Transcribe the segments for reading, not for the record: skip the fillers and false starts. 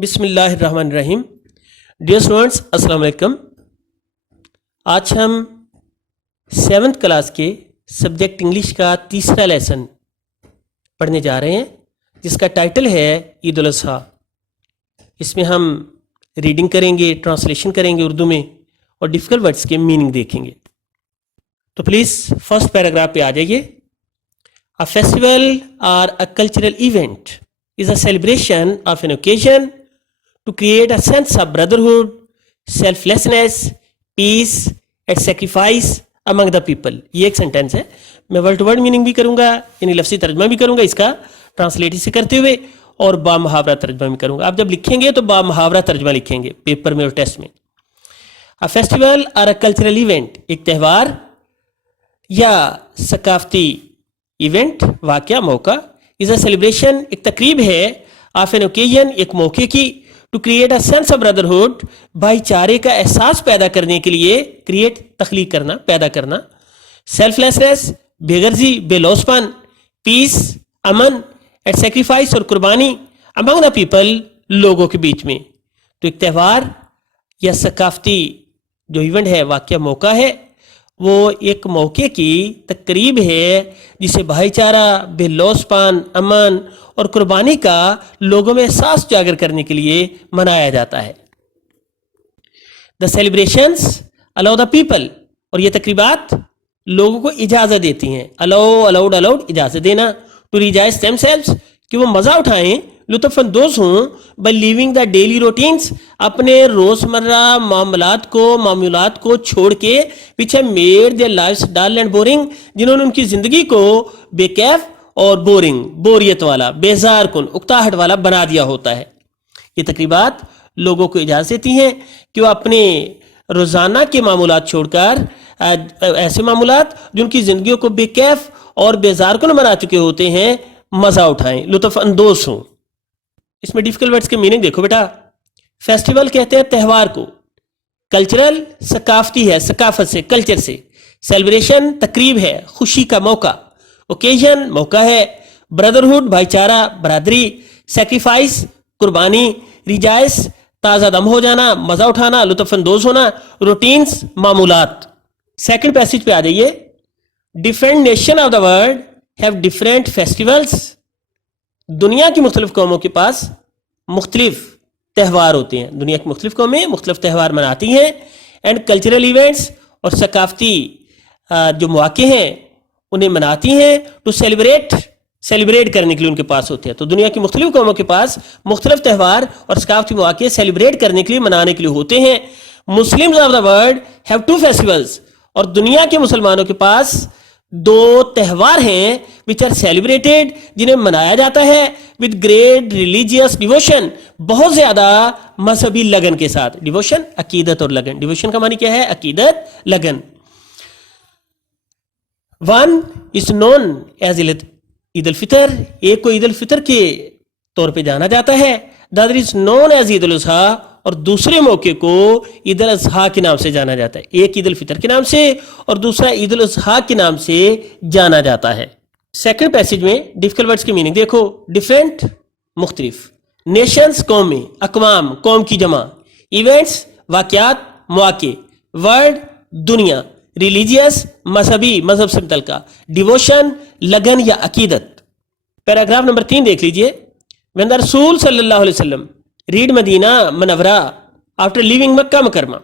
बिस्मिल्लाह रहमान रहीम। Dear students, अस्सलाम वालेकुम। आज हम 7th क्लास के सब्जेक्ट इंग्लिश का तीसरा लेसन पढ़ने जा रहे हैं, जिसका टाइटल है ईद उल अज़हा। इसमें हम रीडिंग करेंगे, ट्रांसलेशन करेंगे उर्दू में और डिफ़िकल्ट वर्ड्स के मीनिंग देखेंगे। तो प्लीज़ फर्स्ट पैराग्राफ पे आ जाइए। अ फेस्टिवल और a cultural event is a celebration of an occasion to create a sense of brotherhood, selflessness, peace and sacrifice among the people। ये एक सेंटेंस है। मैं वर्ड टू वर्ड मीनिंग भी करूंगा, यानी लफ्ज़ी तर्जमा भी करूंगा इसका ट्रांसलेट से करते हुए, और बा मुहावरा तर्जमा भी करूंगा। आप जब लिखेंगे तो बा मुहावरा तर्जमा लिखेंगे पेपर में और टेस्ट में। अ फेस्टिवल और अ कल्चरल इवेंट, एक त्यौहार या सकाफती इवेंट, वाक़या, मौका, इज़ अ सेलिब्रेशन, एक तकरीब है, ऑफ एन ओकेजन, एक मौके की, to create a sense of brotherhood, भाईचारे का एहसास पैदा करने के लिए, क्रिएट तख्लीक करना, पैदा करना, सेल्फलेसनेस, बेगर्जी, बेलौसपन, पीस, अमन एंड सेक्रीफाइस, और कुर्बानी, अमंग द पीपल, लोगों के बीच में। तो एक त्यौहार या सकाफती जो इवेंट है, वाक़या, मौका है, वो एक मौके की तकरीब है जिसे भाईचारा, बेलौसपन, अमन और कुर्बानी का लोगों में एहसास उजागर करने के लिए मनाया जाता है। The celebrations allow the people, और ये तकरीबात लोगों को इजाज़त देती हैं। अलाउड इजाज़त देना, टू रिजाइज देमसेल्व्स, कि वो मज़ा उठाएं, लुत्फ़ अंदोज़ हों, by living the daily routines, अपने रोज़मर्रा मामूलात को छोड़ के, पीछे made their lives dull and boring, जिन्होंने उनकी ज़िंदगी को बेकैफ और बोरियत वाला, बेजार कुन, उकताहट वाला बना दिया होता है। ये तकरीबात लोगों को इजाज़त देती हैं कि वो अपने रोज़ाना के मामूलात छोड़कर ऐसे मामूलात जो उनकी ज़िंदगियों को बेकैफ और बेजार कुन बना चुके होते हैं, मज़ा उठाएं, लुत्फ़ अंदोज़ हों। इसमें डिफिकल्ट वर्ड्स के मीनिंग देखो बेटा। फेस्टिवल कहते हैं त्यौहार को, कल्चरल सकाफती है, सकाफत से, कल्चर से, सेलिब्रेशन तकरीब है, खुशी का मौका, ओकेजन मौका है, ब्रदरहुड भाईचारा, बरादरी, सेक्रीफाइस कुर्बानी, रिजाइस ताज़ा दम हो जाना, मज़ा उठाना, लुत्फ़ अंदोज़ होना, रूटीन्स मामूलात। सेकंड पैसेज पे आ जाइए। Different nation of the world have different festivals, दुनिया की मुख्तलिफ कौमों के पास मुख्तलिफ त्यौहार होते हैं, दुनिया की मुख्तलिफ कौमें मुख्तलिफ त्यौहार मनाती हैं। एंड कल्चरल इवेंट्स, और सकाफती जो मौके हैं उन्हें मनाती हैं, टू सेलिब्रेट करने के लिए उनके पास होते हैं। तो दुनिया की मुख्तलिफ कौमों के पास मुख्तलिफ त्यौहार और सकाफती मौके सेलिब्रेट करने के लिए, मनाने के लिए होते हैं। Muslims of the world have 2 festivals, और दुनिया के मुसलमानों के पास 2 त्यौहार हैं, विच आर सेलिब्रेटेड, जिन्हें मनाया जाता है, विद ग्रेट रिलीजियस डिवोशन, बहुत ज्यादा मजहबी लगन के साथ। डिवोशन अकीदत और लगन, डिवोशन का मानी क्या है? अकीदत, लगन। One is known as Eid ul Fitr, एक को ईद उल फितर के तौर पे जाना जाता है। The other is known as Eid ul Azha, और दूसरे मौके को ईद उल अज़हा के नाम से जाना जाता है। एक ईद उल फितर के नाम से और दूसरा ईद उल अज़हा के नाम से जाना जाता है। सेकंड पैसेज में डिफिकल्ट वर्ड्स की मीनिंग देखो। डिफरेंट मुख्तलिफ, नेशंस कौमें, अकवाम कौम की जमा, इवेंट्स वाक़यात मौके, वर्ल्ड दुनिया, रिलीजियस मजहबी मजहब से मुतल्लिका, डिवोशन लगन या अकीदत। पैराग्राफ नंबर 3 देख लीजिए। व्हेन द रसूल सल्लल्लाहु अलैहि वसल्लम रीड मदीना मनवरा आफ्टर लिविंग मक्का मुकरमा,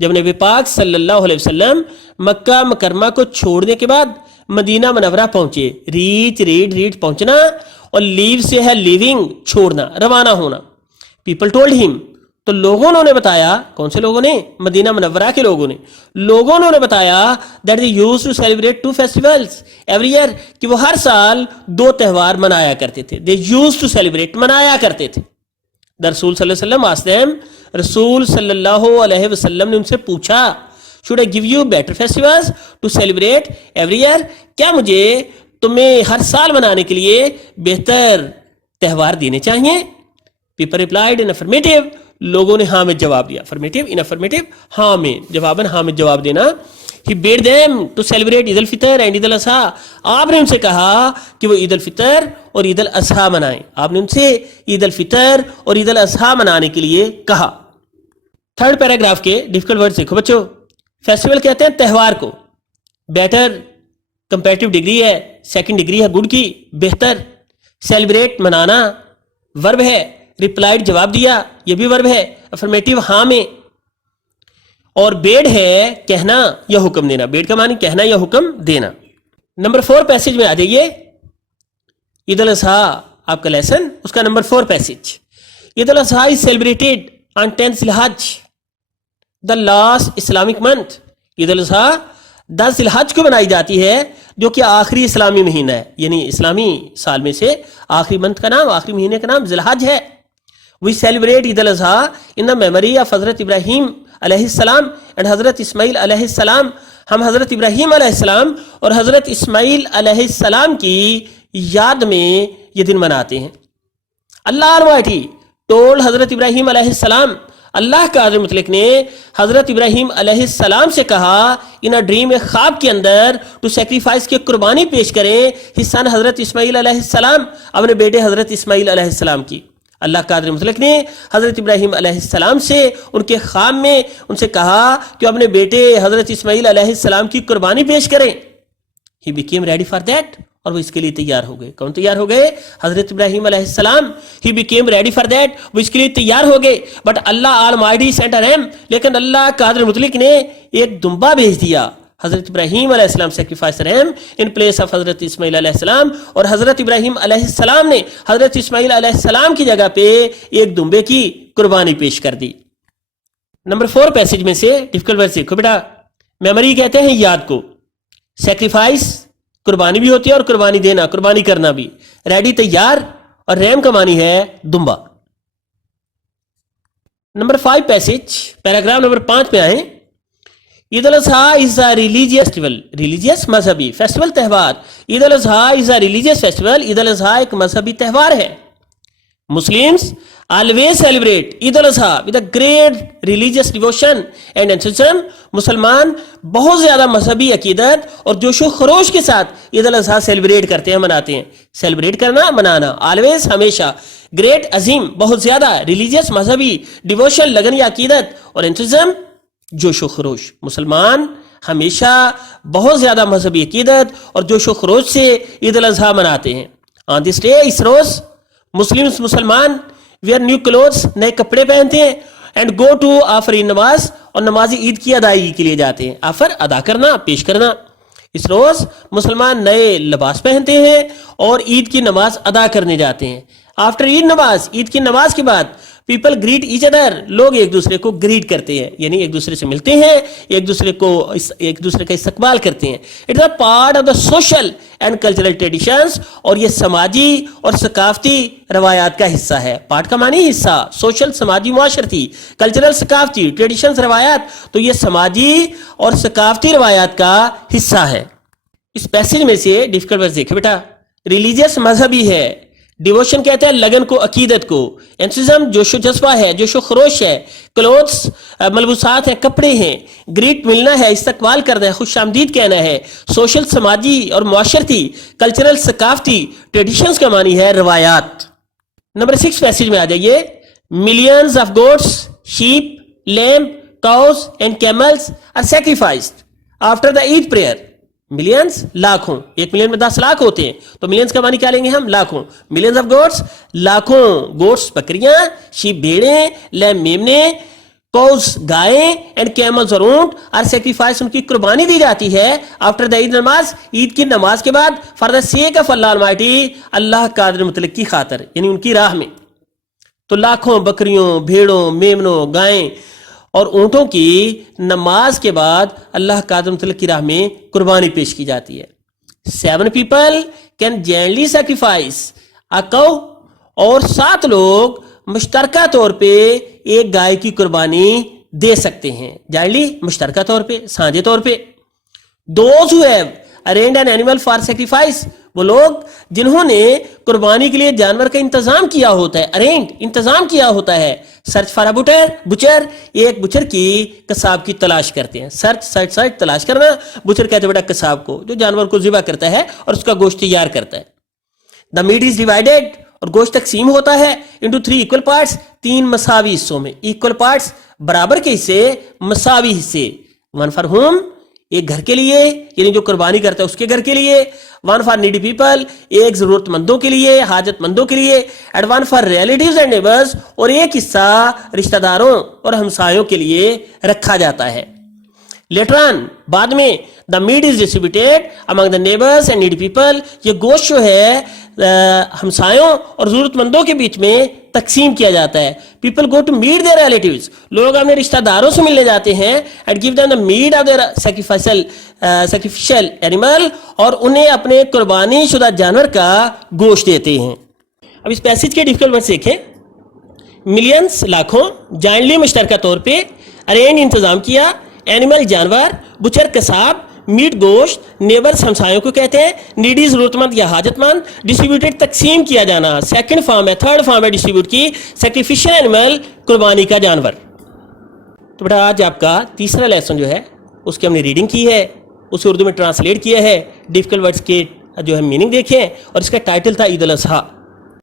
जब नबी पाक सल्लल्लाहु अलैहि वसल्लम मक्का मुकरमा को छोड़ने के बाद मदीना मनवरा पहुंचे। रीड पहुंचना, और लीव से है लिविंग, छोड़ना, रवाना होना। पीपल टोल्ड हिम, तो लोगों ने बताया, कौन से लोगों ने? मदीना मनवरा के लोगों ने बताया, that they used to celebrate 2 festivals every year, कि वो हर साल 2 त्यौहार मनाया करते थे। दे यूज्ड टू सेलिब्रेट, मनाया करते थे। द रसूल सल्लल्लाहु अलैहि वसल्लम आस्क्ड देम, रसूल सल्लल्लाहु अलैहि वसल्लम ने उनसे पूछा, should I give you better festivals to celebrate every year, क्या मुझे तुम्हें हर साल मनाने के लिए बेहतर त्यौहार देने चाहिए? पीपल रिप्लाइड इन अफर्मेटिव, लोगों ने हाँ में जवाब दिया। अफर्मेटिव, इन अफर्मेटिव, हाँ में, जवाबन हाँ में जवाब देना। He bade them to celebrate Eid al-Fitr and Eid al-Adha. आपने उनसे कहा कि वो ईद अल फितर और ईद अल अजहा मनाएं. आपने उनसे ईद अल फितर और ईद अल अजहा मनाने के लिए कहा. थर्ड पैराग्राफ के डिफिकल्ट वर्ड देखो बच्चों. फेस्टिवल कहते हैं त्यौहार को. बेटर कंपैरेटिव डिग्री है, सेकंड डिग्री है गुड की, बेहतर. सेलिब्रेट मनाना वर्ब है. रिप्लाइड जवाब दिया, ये भी वर्ब है. अफर्मेटिव हाँ में. और बेड है कहना या हुक्म देना. बेड का मानी कहना या हुक्म देना. नंबर 4 पैसेज में आ जाइए. ईद अल अजहा आपका लेसन, उसका number 4 passage. Eid al Azha is celebrated on 10th Zilhaj, the last Islamic month. Eid al Azha 10 Zilhaj को बनाई जाती है, जो कि आखिरी इस्लामी महीना है. यानी इस्लामी साल में से आखिरी मंथ का नाम, आखिरी महीने का नाम जिलहज है. We celebrate Eid al Adha in the memory of Hazrat Ibrahim अलैहिस्सलाम एंड हजरत इस्माइल अलैहिस्सलाम. हम हजरत इब्राहिम अलैहिस्सलाम और हजरत इस्माइल अलैहिस्सलाम की याद में ये दिन मनाते हैं. अल्लाह अलमाइटी टोल्ड हजरत इब्राहिम अलैहिस्सलाम, अल्लाह का आज़म मुतलक ने हजरत इब्राहिम अलैहिस्सलाम से कहा इन अ ड्रीम, एक ख्वाब के अंदर, टू सेक्रीफाइस की कुर्बानी पेश करें हिज सन हजरत इस्माइल अलैहिस्सलाम, अपने बेटे हजरत इस्माइल अलैहिस्सलाम की. अल्लाह कादिर मुतलक ने हजरत इब्राहिम अलैहिस्सलाम से उनके ख्वाब में उनसे कहा कि अपने बेटे हजरत इस्माइल अलैहिस्सलाम की कुर्बानी पेश करें. He became ready for that, और वो इसके लिए तैयार हो गए. कौन तैयार हो गए? हजरत इब्राहिम अलैहिस्सलाम. He became ready for that, वो इसके लिए तैयार हो गए. But Allah Almighty sent a RAM, लेकिन अल्लाह कादिर मुतलक ने एक दुम्बा भेज दिया. हजरत इब्राहिम अलैहिस्सलाम sacrifice RAM in place of हजरत इस्माइल अलैहिस्सलाम, और हजरत इब्राहिम अलैहिस्सलाम ने हजरत इस्माइल अलैहिस्सलाम की जगह पे एक दुम्बे की कुर्बानी पेश कर दी. नंबर 4 पैसेज में से डिफिकल्ट वर्ड देखो बेटा. मेमोरी कहते हैं याद को. सेक्रीफाइस कुर्बानी भी होती है और कुर्बानी देना, कुर्बानी करना भी. रेडी तैयार, और रैम का मानी है दुम्बा. नंबर 5 पैसेज, पैराग्राफ नंबर 5 पे आए. Eid al Azha is a religious festival, religious मजहबी फेस्टिवल त्यौहार. Eid al Azha is a religious festival, Eid al Azha एक मजहबी त्यौहार है. Muslims always celebrate Eid al Azha with a great religious devotion and enthusiasm. मुसलमान बहुत ज्यादा मजहबी अकीदत और जोशो खरोश के साथ ईद अल अजहा सेलिब्रेट करते हैं, मनाते हैं. सेलिब्रेट करना, मनाना. ऑलवेज हमेशा. ग्रेट अजीम बहुत ज्यादा. रिलीजियस मजहबी. डिवोशन लगन या अकीदत. और एंथुसियाज्म जोशो खरोश. मुसलमान हमेशा बहुत ज्यादा मजहबी अकीदत और जोशो खरोश से ईद अल अजहा मनाते हैं. ऑन दिस डे, इस रोज मुस्लिम्स मुसलमान वेयर न्यू क्लोथ्स, नए कपड़े पहनते हैं. And go to offer in namaz, और नमाज ईद की अदायगी के लिए जाते हैं. ऑफर अदा करना, पेश करना. इस रोज मुसलमान नए लिबास पहनते हैं और ईद की नमाज अदा करने जाते हैं. आफ्टर ईद नमाज, ईद की नमाज के बाद, पीपल ग्रीट ईच अदर, लोग एक दूसरे को ग्रीट करते हैं, यानी एक दूसरे से मिलते हैं, एक दूसरे का इस्तकबाल करते हैं. It is a part of the social and cultural traditions, और ये समाजी और सकाफती रवायात का हिस्सा है. पार्ट का मानी हिस्सा, सोशल समाजी मुआशरती, कल्चरल सकाफती, ट्रेडिशंस रवायात, तो ये समाजी और सकाफती रवायात का हिस्सा है. इस पैसेज में से डिफिकल्ट वर्ड देखे बेटा. रिलीजियस मजहबी है. डिवोशन कहते हैं लगन को, अकीदत को. एंथुसियाज्म जोशो जज्बा है, जोशो खरोश है. क्लोथ्स मलबूसात है, कपड़े हैं. ग्रीट मिलना है, इस्तकबाल करना है, खुश आमदीद कहना है. सोशल समाजी और मुआशरती, कल्चरल सकाफती, ट्रेडिशंस का मानी है रवायात. नंबर 6 पैसेज में आ जाइए. Millions of goats, sheep, lamb, cows and camels are sacrificed after the Eid prayer. Millions लाखों, 1 मिलियन में 10 लाख होते हैं, तो मिलियंस का मानी क्या लेंगे हम? लाखों. मिलियंस ऑफ गोट्स, लाखों. गोट्स बकरियां, शीप भेड़ें, लैम्ब मेमने, काउस गायें, एंड कैमल्स और ऊंट आर सैक्रिफाइस, उनकी कुर्बानी दी जाती है. आफ्टर द ईद नमाज, ईद की नमाज के बाद, for the sake of Allah almighty, Allah कादिर मुतलक की खातिर, यानी उनकी राह में. तो लाखों बकरियों, भेड़ों, मेमनों, गायें और ऊंटों की नमाज के बाद अल्लाह कादिर मुतलक की राह में कुर्बानी पेश की जाती है. 7 people can generally sacrifice a cow, और 7 लोग मुश्तरका तौर पे एक गाय की कुर्बानी दे सकते हैं. जेनरली मुश्तरका तौर पे, साझे तौर पे. Those who have arranged an animal for sacrifice, वो लोग जिन्होंने कुर्बानी के लिए जानवर का इंतजाम किया होता है, अरेंज इंतजाम किया होता है। सर्च फॉर अ बुचर, एक बुचर की, कसाब की तलाश करते हैं। सर्च तलाश करना, बुचर कहते हैं बेटा कसाब को, जो जानवर को ज़िबा करता है और उसका गोश्त तैयार करता है। द मीट इज डिवाइडेड, और गोश्त तकसीम होता है इनटू 3 इक्वल पार्ट्स, 3 मसावी हिस्सों में। इक्वल पार्ट्स बराबर के हिस्से, मसावी हिस्से। वन फॉर होम, एक घर के लिए, यानी जो कुर्बानी करता है उसके घर के लिए। वन फॉर नीडी पीपल, एक जरूरतमंदों के लिए, हाजतमंदों के लिए। And one for relatives and neighbours, और एक हिस्सा रिश्तेदारों और हमसायों के लिए रखा जाता है। लेटर ऑन, बाद में, the meat is distributed among the neighbours and needy people, ये गोश्त जो है हमसायों और जरूरतमंदों के बीच में तकसीम किया जाता है। People go to meet their relatives, लोग अपने रिश्तेदारों से मिलने जाते हैं। And give them the meat of their sacrificial animal, और उन्हें अपने कुर्बानी शुदा जानवर का गोश्त देते हैं। अब इस पैसेज के डिफिकल्ट वर्ड्स देखें। मिलियंस लाखों, जॉइंटली मुश्तरका तौर पे, अरेंज इंतजाम किया, एनिमल जानवर, बुचर कसाब, मीट गोश्त, नेबर्स हमसायों को कहते हैं, नीडी जरूरतमंद या हाजतमंद, डिस्ट्रीब्यूटेड तकसीम किया जाना, सेकंड फॉर्म है, थर्ड फॉर्म है डिस्ट्रीब्यूट की, सैक्रिफिशियल एनिमल, कुर्बानी का जानवर। तो बेटा आज आपका तीसरा लेसन जो है उसकी हमने रीडिंग की है, उसे उर्दू में ट्रांसलेट किया है, डिफिकल्ट वर्ड्स के जो है मीनिंग देखे, और इसका टाइटल था ईद उल अज़हा।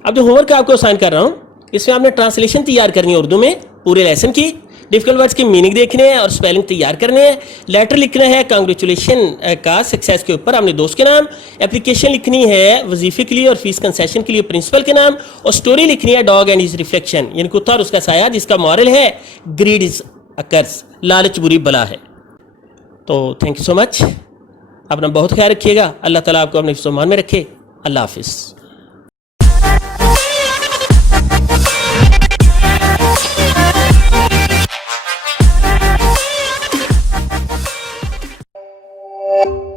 अब जो होमवर्क आपको असाइन कर रहा हूँ, इसमें आपने ट्रांसलेशन तैयार करनी है उर्दू में पूरे लेसन की, डिफिकल्ट वर्ड्स की मीनिंग देखने हैं और स्पेलिंग तैयार करने हैं। लेटर लिखना है कांग्रेचुलेशन का सक्सेस के ऊपर अपने दोस्त के नाम। एप्लीकेशन लिखनी है वजीफे के लिए और फीस कंसेशन के लिए प्रिंसिपल के नाम। और स्टोरी लिखनी है डॉग एंड हिज रिफ्लेक्शन, यानी कुत्ता और उसका साया, जिसका मॉरल है ग्रीड इज अ कर्स, लालच बुरी बला है। तो थैंक यू सो मच, अपना बहुत ख्याल रखिएगा। अल्लाह ताला आपको अपने हिफ्ज़-ओ-मान में रखे। अल्लाह हाफिज़। you